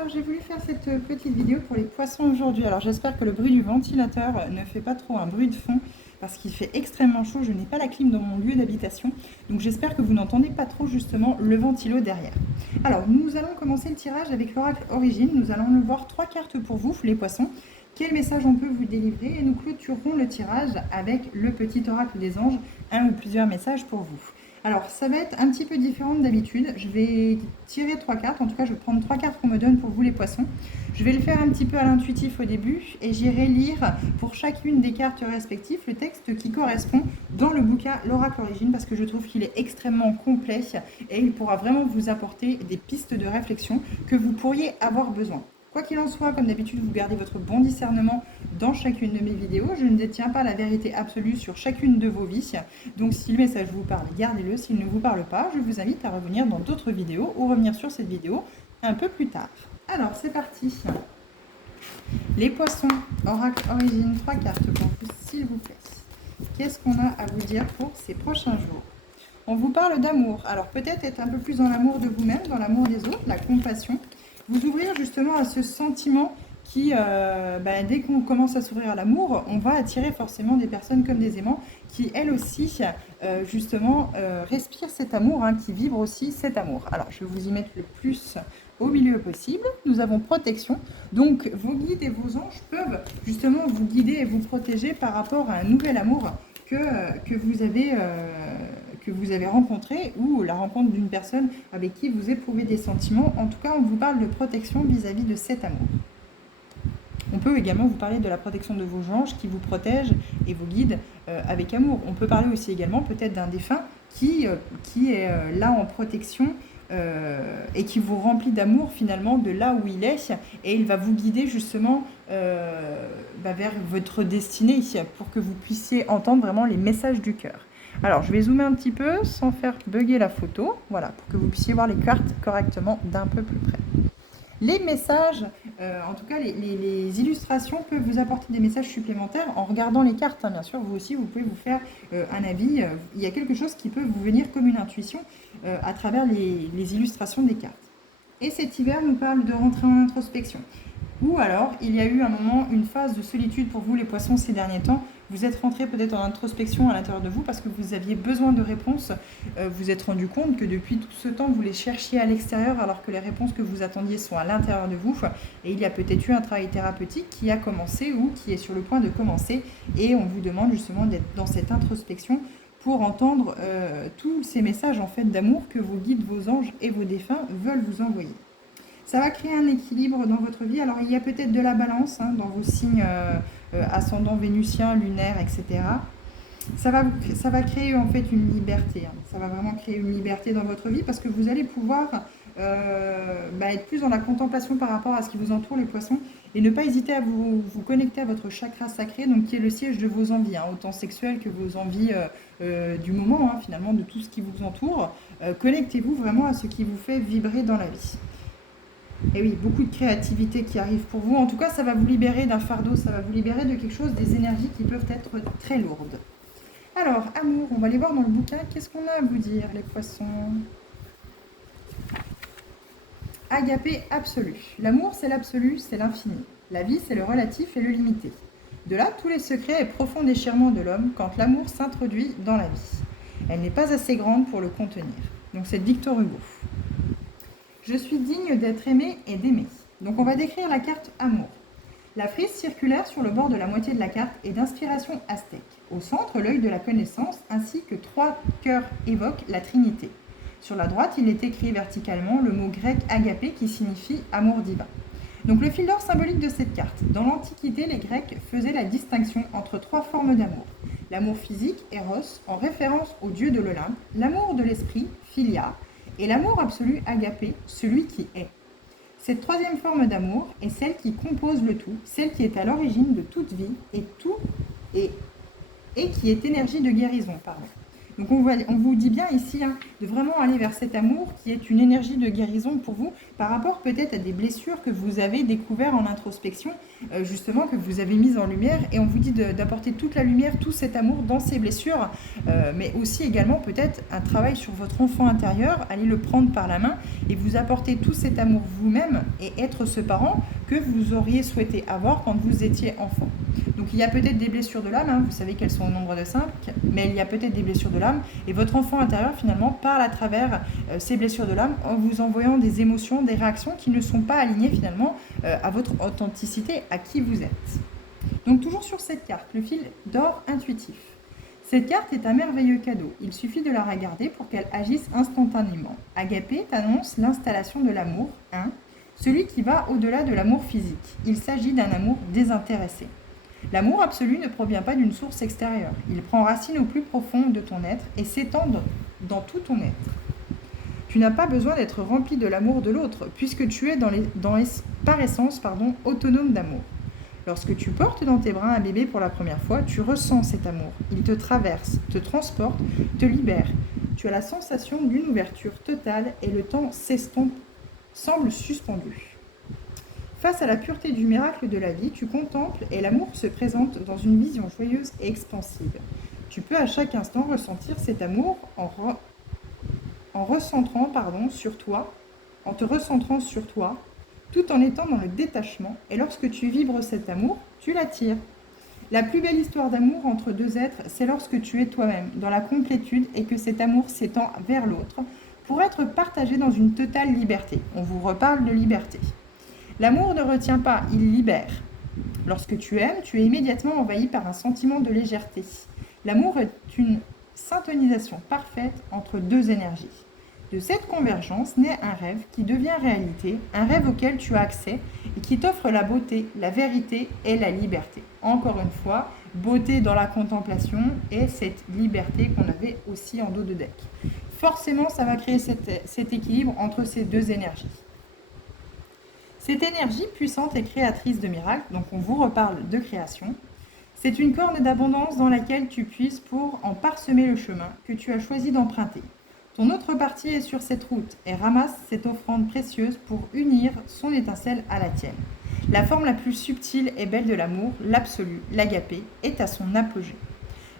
Alors j'ai voulu faire cette petite vidéo pour les poissons aujourd'hui. Alors j'espère que le bruit du ventilateur ne fait pas trop un bruit de fond parce qu'il fait extrêmement chaud. Je n'ai pas la clim dans mon lieu d'habitation, donc j'espère que vous n'entendez pas trop justement le ventilo derrière. Alors nous allons commencer le tirage avec l'oracle origine. Nous allons voir 3 cartes pour vous, les poissons. Quel message on peut vous délivrer, et nous clôturerons le tirage avec le petit oracle des anges, un ou plusieurs messages pour vous. Alors, ça va être un petit peu différent d'habitude. Je vais tirer 3 cartes. En tout cas, je vais prendre 3 cartes qu'on me donne pour vous les poissons. Je vais le faire un petit peu à l'intuitif au début et j'irai lire pour chacune des cartes respectives le texte qui correspond dans le bouquin L'Oracle Origine, parce que je trouve qu'il est extrêmement complet et il pourra vraiment vous apporter des pistes de réflexion que vous pourriez avoir besoin. Quoi qu'il en soit, comme d'habitude, vous gardez votre bon discernement dans chacune de mes vidéos. Je ne détiens pas la vérité absolue sur chacune de vos vies. Donc si le message vous parle, gardez-le. S'il ne vous parle pas, je vous invite à revenir dans d'autres vidéos ou revenir sur cette vidéo un peu plus tard. Alors, c'est parti. Les poissons, oracle origine, 3 cartes pour vous, s'il vous plaît. Qu'est-ce qu'on a à vous dire pour ces prochains jours? On vous parle d'amour. Alors peut-être être un peu plus dans l'amour de vous-même, dans l'amour des autres, la compassion. Vous ouvrir justement à ce sentiment qui, dès qu'on commence à s'ouvrir à l'amour, on va attirer forcément des personnes comme des aimants qui, elles aussi, respirent cet amour, qui vibrent aussi cet amour. Alors, je vais vous y mettre le plus au milieu possible. Nous avons protection. Donc, vos guides et vos anges peuvent justement vous guider et vous protéger par rapport à un nouvel amour que vous avez rencontré, ou la rencontre d'une personne avec qui vous éprouvez des sentiments. En tout cas, on vous parle de protection vis-à-vis de cet amour. On peut également vous parler de la protection de vos anges qui vous protègent et vous guident avec amour. On peut parler aussi également peut-être d'un défunt qui est là en protection et qui vous remplit d'amour finalement de là où il est, et il va vous guider justement vers votre destinée pour que vous puissiez entendre vraiment les messages du cœur. Alors, je vais zoomer un petit peu sans faire bugger la photo, voilà, pour que vous puissiez voir les cartes correctement d'un peu plus près. Les messages, en tout cas les illustrations peuvent vous apporter des messages supplémentaires en regardant les cartes, bien sûr. Vous aussi, vous pouvez vous faire un avis. Il y a quelque chose qui peut vous venir comme une intuition à travers les illustrations des cartes. Et cet hiver nous parle de rentrer en introspection. Ou alors, il y a eu un moment, une phase de solitude pour vous les poissons ces derniers temps. Vous êtes rentré peut-être en introspection à l'intérieur de vous parce que vous aviez besoin de réponses. Vous êtes rendu compte que depuis tout ce temps, vous les cherchiez à l'extérieur alors que les réponses que vous attendiez sont à l'intérieur de vous. Et il y a peut-être eu un travail thérapeutique qui a commencé ou qui est sur le point de commencer. Et on vous demande justement d'être dans cette introspection pour entendre tous ces messages en fait d'amour que vos guides, vos anges et vos défunts veulent vous envoyer. Ça va créer un équilibre dans votre vie. Alors, il y a peut-être de la balance dans vos signes ascendant vénusien, lunaire, etc. Ça va créer en fait une liberté. Ça va vraiment créer une liberté dans votre vie parce que vous allez pouvoir être plus dans la contemplation par rapport à ce qui vous entoure, les poissons, et ne pas hésiter à vous connecter à votre chakra sacré, donc qui est le siège de vos envies, autant sexuelles que vos envies du moment, finalement, de tout ce qui vous entoure. Connectez-vous vraiment à ce qui vous fait vibrer dans la vie. Et oui, beaucoup de créativité qui arrive pour vous. En tout cas, ça va vous libérer d'un fardeau, ça va vous libérer de quelque chose, des énergies qui peuvent être très lourdes. Alors, amour, on va aller voir dans le bouquin. Qu'est-ce qu'on a à vous dire, les poissons? Agapé absolu. L'amour, c'est l'absolu, c'est l'infini. La vie, c'est le relatif et le limité. De là, tous les secrets et profonds déchirements de l'homme quand l'amour s'introduit dans la vie. Elle n'est pas assez grande pour le contenir. Donc, c'est Victor Hugo. Je suis digne d'être aimé et d'aimer. Donc on va décrire la carte amour. La frise circulaire sur le bord de la moitié de la carte est d'inspiration aztèque. Au centre, l'œil de la connaissance ainsi que 3 cœurs évoquent la Trinité. Sur la droite, il est écrit verticalement le mot grec agapé qui signifie amour divin. Donc le fil d'or symbolique de cette carte. Dans l'Antiquité, les Grecs faisaient la distinction entre 3 formes d'amour. L'amour physique, Eros, en référence au dieu de l'Olympe, l'amour de l'esprit, Philia, et l'amour absolu, agapé, celui qui est. Cette 3e forme d'amour est celle qui compose le tout, celle qui est à l'origine de toute vie et qui est énergie de guérison. Donc on vous dit bien ici de vraiment aller vers cet amour qui est une énergie de guérison pour vous par rapport peut-être à des blessures que vous avez découvertes en introspection, justement que vous avez mises en lumière, et on vous dit d'apporter toute la lumière, tout cet amour dans ces blessures, mais aussi également peut-être un travail sur votre enfant intérieur, allez le prendre par la main et vous apporter tout cet amour vous-même et être ce parent que vous auriez souhaité avoir quand vous étiez enfant. Donc il y a peut-être des blessures de l'âme, vous savez qu'elles sont au nombre de 5, mais il y a peut-être des blessures de l'âme, et votre enfant intérieur finalement parle à travers ces blessures de l'âme en vous envoyant des émotions, des réactions qui ne sont pas alignées finalement à votre authenticité, à qui vous êtes. Donc toujours sur cette carte, le fil d'or intuitif. Cette carte est un merveilleux cadeau, il suffit de la regarder pour qu'elle agisse instantanément. Agapé t'annonce l'installation de l'amour 1, celui qui va au-delà de l'amour physique. Il s'agit d'un amour désintéressé. L'amour absolu ne provient pas d'une source extérieure. Il prend racine au plus profond de ton être et s'étend dans tout ton être. Tu n'as pas besoin d'être rempli de l'amour de l'autre, puisque tu es par essence autonome d'amour. Lorsque tu portes dans tes bras un bébé pour la première fois, tu ressens cet amour. Il te traverse, te transporte, te libère. Tu as la sensation d'une ouverture totale et le temps semble suspendu. Face à la pureté du miracle de la vie, tu contemples et l'amour se présente dans une vision joyeuse et expansive. Tu peux à chaque instant ressentir cet amour en te recentrant sur toi, tout en étant dans le détachement, et lorsque tu vibres cet amour, tu l'attires. La plus belle histoire d'amour entre deux êtres, c'est lorsque tu es toi-même, dans la complétude, et que cet amour s'étend vers l'autre, pour être partagé dans une totale liberté. On vous reparle de liberté. L'amour ne retient pas, il libère. Lorsque tu aimes, tu es immédiatement envahi par un sentiment de légèreté. L'amour est une syntonisation parfaite entre deux énergies. De cette convergence naît un rêve qui devient réalité, un rêve auquel tu as accès et qui t'offre la beauté, la vérité et la liberté. Encore une fois, beauté dans la contemplation et cette liberté qu'on avait aussi en dos de deck. Forcément, ça va créer cet équilibre entre ces deux énergies. Cette énergie puissante et créatrice de miracles, donc on vous reparle de création, c'est une corne d'abondance dans laquelle tu puises pour en parsemer le chemin que tu as choisi d'emprunter. Ton autre partie est sur cette route et ramasse cette offrande précieuse pour unir son étincelle à la tienne. La forme la plus subtile et belle de l'amour, l'absolu, l'agapé, est à son apogée.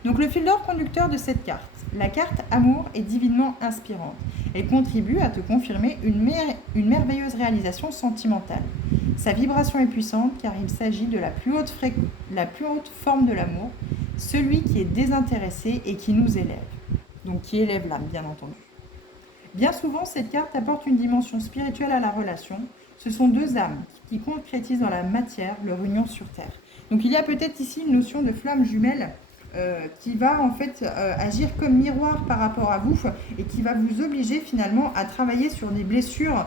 Donc le fil d'or conducteur de cette carte, la carte amour est divinement inspirante. Elle contribue à te confirmer une merveilleuse réalisation sentimentale. Sa vibration est puissante car il s'agit de la plus haute forme de l'amour, celui qui est désintéressé et qui nous élève. Donc qui élève l'âme, bien entendu. Bien souvent, cette carte apporte une dimension spirituelle à la relation. Ce sont deux âmes qui concrétisent dans la matière leur union sur Terre. Donc il y a peut-être ici une notion de flamme jumelle qui va en fait agir comme miroir par rapport à vous et qui va vous obliger finalement à travailler sur des blessures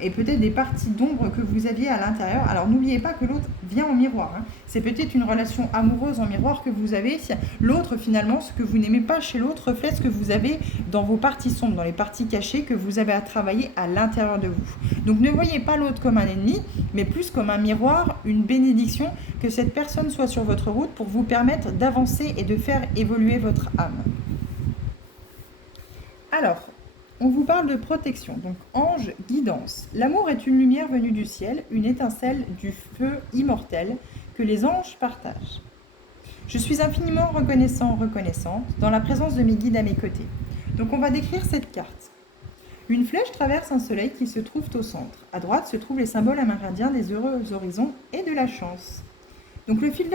et peut-être des parties d'ombre que vous aviez à l'intérieur. Alors n'oubliez pas que l'autre vient en miroir. C'est peut-être une relation amoureuse en miroir que vous avez. L'autre finalement, ce que vous n'aimez pas chez l'autre reflète ce que vous avez dans vos parties sombres, dans les parties cachées que vous avez à travailler à l'intérieur de vous. Donc ne voyez pas l'autre comme un ennemi, mais plus comme un miroir, une bénédiction, que cette personne soit sur votre route pour vous permettre d'avancer et de faire évoluer votre âme. Alors, on vous parle de protection, donc ange, guidance. L'amour est une lumière venue du ciel, une étincelle du feu immortel que les anges partagent. Je suis infiniment reconnaissante dans la présence de mes guides à mes côtés. Donc on va décrire cette carte. Une flèche traverse un soleil qui se trouve au centre. À droite se trouvent les symboles amérindiens des heureux horizons et de la chance. Donc le fil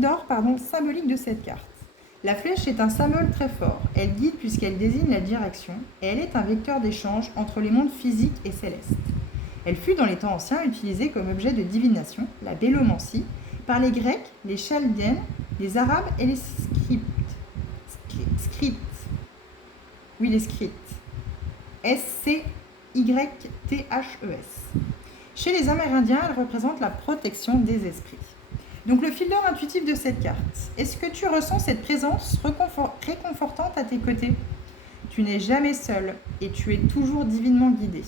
d'or symbolique de cette carte. La flèche est un symbole très fort. Elle guide puisqu'elle désigne la direction et elle est un vecteur d'échange entre les mondes physiques et célestes. Elle fut dans les temps anciens utilisée comme objet de divination, la bélomancie, par les Grecs, les Chaldéens, les Arabes et les Scrites. Oui, les Scrites. S-C-Y-T-H-E-S. Chez les Amérindiens, elle représente la protection des esprits. Donc le fil d'or intuitif de cette carte. Est-ce que tu ressens cette présence réconfortante à tes côtés ? Tu n'es jamais seul et tu es toujours divinement guidé.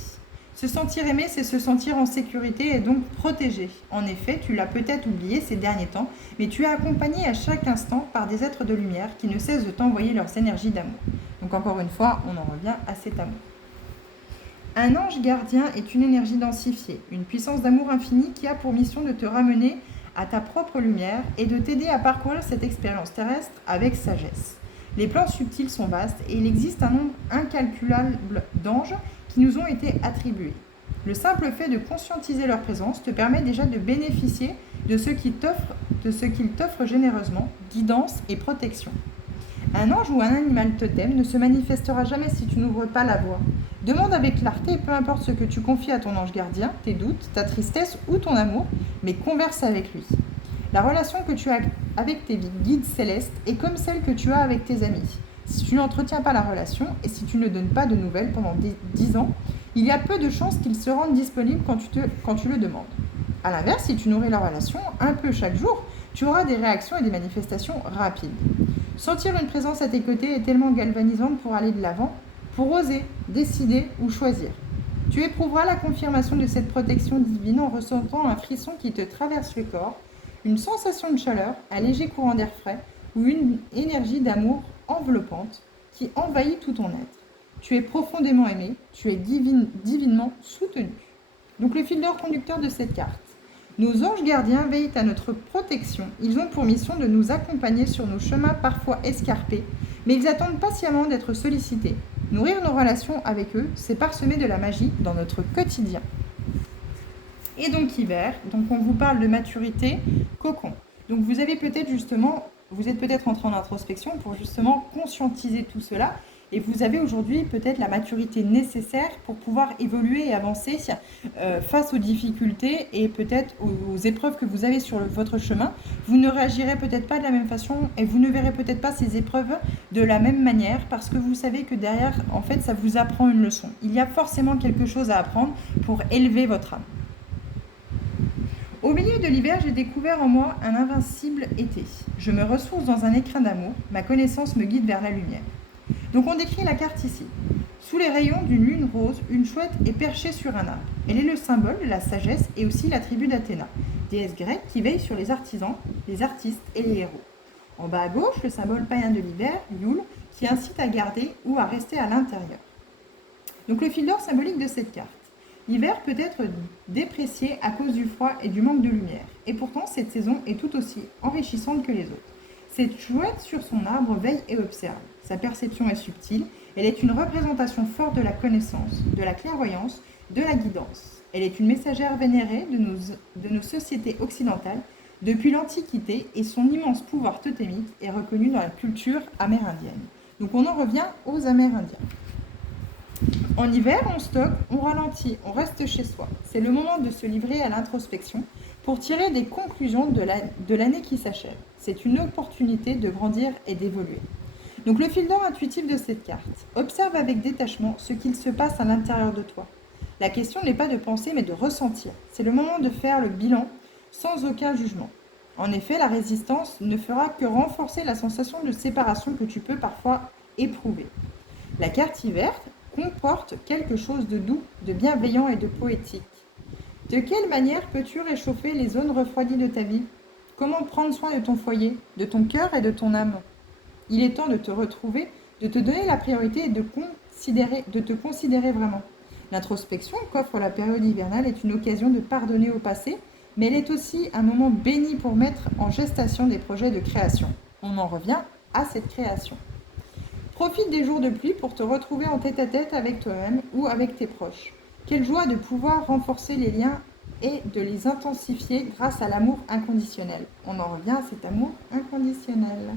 Se sentir aimé, c'est se sentir en sécurité et donc protégé. En effet, tu l'as peut-être oublié ces derniers temps, mais tu es accompagné à chaque instant par des êtres de lumière qui ne cessent de t'envoyer leurs énergies d'amour. Donc encore une fois, on en revient à cet amour. Un ange gardien est une énergie densifiée, une puissance d'amour infini qui a pour mission de te ramener à ta propre lumière et de t'aider à parcourir cette expérience terrestre avec sagesse. Les plans subtils sont vastes et il existe un nombre incalculable d'anges qui nous ont été attribués. Le simple fait de conscientiser leur présence te permet déjà de bénéficier de ce qu'ils t'offrent généreusement, guidance et protection. Un ange ou un animal totem ne se manifestera jamais si tu n'ouvres pas la voie. Demande avec clarté, peu importe ce que tu confies à ton ange gardien, tes doutes, ta tristesse ou ton amour, mais converse avec lui. La relation que tu as avec tes guides célestes est comme celle que tu as avec tes amis. Si tu n'entretiens pas la relation et si tu ne donnes pas de nouvelles pendant 10 ans, il y a peu de chances qu'ils se rendent disponibles quand tu le demandes. A l'inverse, si tu nourris la relation un peu chaque jour, tu auras des réactions et des manifestations rapides. Sentir une présence à tes côtés est tellement galvanisante pour aller de l'avant, pour oser, décider ou choisir. Tu éprouveras la confirmation de cette protection divine en ressentant un frisson qui te traverse le corps, une sensation de chaleur, un léger courant d'air frais ou une énergie d'amour enveloppante qui envahit tout ton être. Tu es profondément aimé, tu es divinement soutenu. Donc le fil d'or conducteur de cette carte. Nos anges gardiens veillent à notre protection. Ils ont pour mission de nous accompagner sur nos chemins parfois escarpés, mais ils attendent patiemment d'être sollicités. Nourrir nos relations avec eux, c'est parsemer de la magie dans notre quotidien. Et donc hiver, donc on vous parle de maturité, cocon. Donc vous êtes peut-être entré en introspection pour justement conscientiser tout cela. Et vous avez aujourd'hui peut-être la maturité nécessaire pour pouvoir évoluer et avancer face aux difficultés et peut-être aux épreuves que vous avez sur votre chemin. Vous ne réagirez peut-être pas de la même façon et vous ne verrez peut-être pas ces épreuves de la même manière parce que vous savez que derrière, en fait, ça vous apprend une leçon. Il y a forcément quelque chose à apprendre pour élever votre âme. Au milieu de l'hiver, j'ai découvert en moi un invincible été. Je me ressource dans un écrin d'amour, ma connaissance me guide vers la lumière. Donc on décrit la carte ici. Sous les rayons d'une lune rose, une chouette est perchée sur un arbre. Elle est le symbole de la sagesse et aussi l'attribut d'Athéna, déesse grecque qui veille sur les artisans, les artistes et les héros. En bas à gauche, le symbole païen de l'hiver, Yule, qui incite à garder ou à rester à l'intérieur. Donc le fil d'or symbolique de cette carte. L'hiver peut être déprécié à cause du froid et du manque de lumière. Et pourtant, cette saison est tout aussi enrichissante que les autres. Cette chouette sur son arbre veille et observe. Sa perception est subtile. Elle est une représentation forte de la connaissance, de la clairvoyance, de la guidance. Elle est une messagère vénérée de nos sociétés occidentales depuis l'Antiquité et son immense pouvoir totémique est reconnu dans la culture amérindienne. Donc on en revient aux Amérindiens. En hiver, on stocke, on ralentit, on reste chez soi. C'est le moment de se livrer à l'introspection pour tirer des conclusions de l'année qui s'achève. C'est une opportunité de grandir et d'évoluer. Donc le fil d'or intuitif de cette carte. Observe avec détachement ce qu'il se passe à l'intérieur de toi. La question n'est pas de penser mais de ressentir. C'est le moment de faire le bilan sans aucun jugement. En effet, la résistance ne fera que renforcer la sensation de séparation que tu peux parfois éprouver. La carte hiver comporte quelque chose de doux, de bienveillant et de poétique. De quelle manière peux-tu réchauffer les zones refroidies de ta vie? Comment prendre soin de ton foyer, de ton cœur et de ton âme? Il est temps de te retrouver, de te donner la priorité et de te considérer vraiment. L'introspection qu'offre la période hivernale est une occasion de pardonner au passé, mais elle est aussi un moment béni pour mettre en gestation des projets de création. On en revient à cette création. Profite des jours de pluie pour te retrouver en tête-à-tête avec toi-même ou avec tes proches. Quelle joie de pouvoir renforcer les liens et de les intensifier grâce à l'amour inconditionnel. On en revient à cet amour inconditionnel.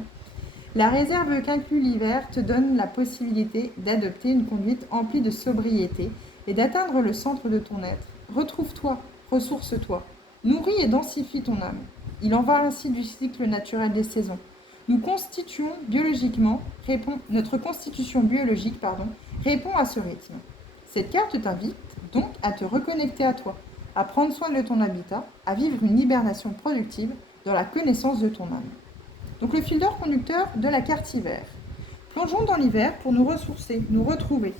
La réserve qu'inclut l'hiver te donne la possibilité d'adopter une conduite emplie de sobriété et d'atteindre le centre de ton être. Retrouve-toi, ressource-toi, nourris et densifie ton âme. Il en va ainsi du cycle naturel des saisons. Notre constitution biologique répond à ce rythme. Cette carte t'invite donc à te reconnecter à toi, à prendre soin de ton habitat, à vivre une hibernation productive dans la connaissance de ton âme. Donc le fil d'or conducteur de la carte hiver. Plongeons dans l'hiver pour nous ressourcer, nous retrouver.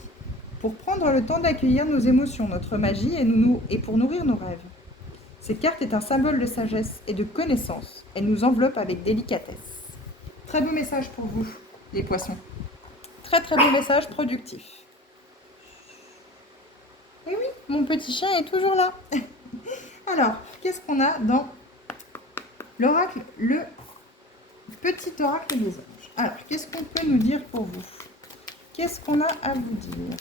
pour prendre le temps d'accueillir nos émotions, notre magie et pour nourrir nos rêves. Cette carte est un symbole de sagesse et de connaissance. Elle nous enveloppe avec délicatesse. Très beau message pour vous, les poissons. Très très beau message productif. Et oui, mon petit chien est toujours là. Alors, qu'est-ce qu'on a dans l'oracle, le petit oracle des anges? Alors, qu'est-ce qu'on peut nous dire pour vous? Qu'est-ce qu'on a à vous dire?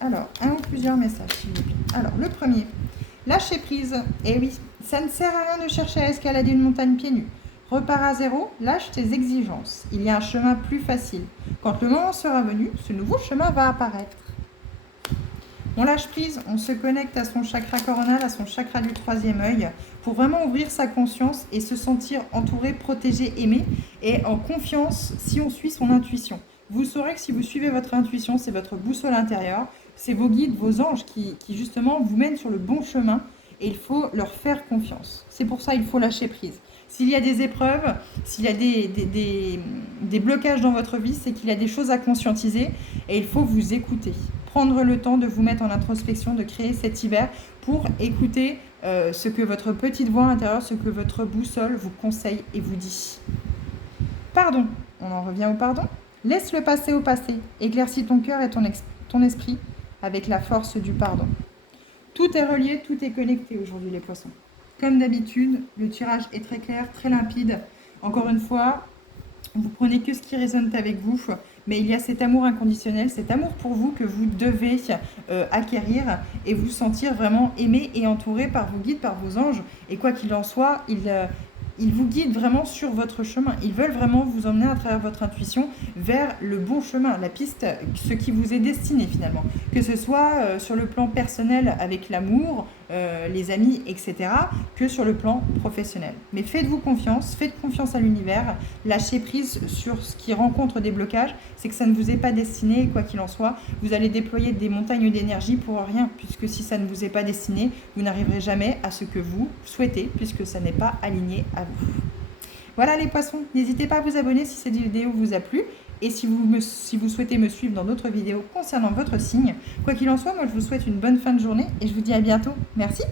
Alors, un ou plusieurs messages, s'il vous plaît. Alors, le premier, lâcher prise. Eh oui, ça ne sert à rien de chercher à escalader une montagne pieds nus. Repars à zéro, lâche tes exigences. Il y a un chemin plus facile. Quand le moment sera venu, ce nouveau chemin va apparaître. On lâche prise, on se connecte à son chakra coronal, à son chakra du 3e œil, pour vraiment ouvrir sa conscience et se sentir entouré, protégé, aimé, et en confiance si on suit son intuition. Vous saurez que si vous suivez votre intuition, c'est votre boussole intérieure, c'est vos guides, vos anges qui justement vous mènent sur le bon chemin, et il faut leur faire confiance. C'est pour ça qu'il faut lâcher prise. S'il y a des épreuves, s'il y a des blocages dans votre vie, c'est qu'il y a des choses à conscientiser et il faut vous écouter. Prendre le temps de vous mettre en introspection, de créer cet hiver pour écouter ce que votre petite voix intérieure, ce que votre boussole vous conseille et vous dit. Pardon, on en revient au pardon. Laisse le passé au passé, éclaircis ton cœur et ton esprit avec la force du pardon. Tout est relié, tout est connecté aujourd'hui les poissons. Comme d'habitude, le tirage est très clair, très limpide. Encore une fois, vous prenez que ce qui résonne avec vous, mais il y a cet amour inconditionnel, cet amour pour vous que vous devez acquérir et vous sentir vraiment aimé et entouré par vos guides, par vos anges. Et quoi qu'il en soit, ils vous guident vraiment sur votre chemin. Ils veulent vraiment vous emmener à travers votre intuition vers le bon chemin, la piste, ce qui vous est destiné finalement. Que ce soit sur le plan personnel avec l'amour, les amis, etc., que sur le plan professionnel. Mais faites-vous confiance, faites confiance à l'univers, lâchez prise sur ce qui rencontre des blocages, c'est que ça ne vous est pas destiné, et quoi qu'il en soit, vous allez déployer des montagnes d'énergie pour rien, puisque si ça ne vous est pas destiné, vous n'arriverez jamais à ce que vous souhaitez, puisque ça n'est pas aligné à vous. Voilà les poissons, n'hésitez pas à vous abonner si cette vidéo vous a plu. Et si vous souhaitez me suivre dans d'autres vidéos concernant votre signe, quoi qu'il en soit, moi je vous souhaite une bonne fin de journée et je vous dis à bientôt. Merci.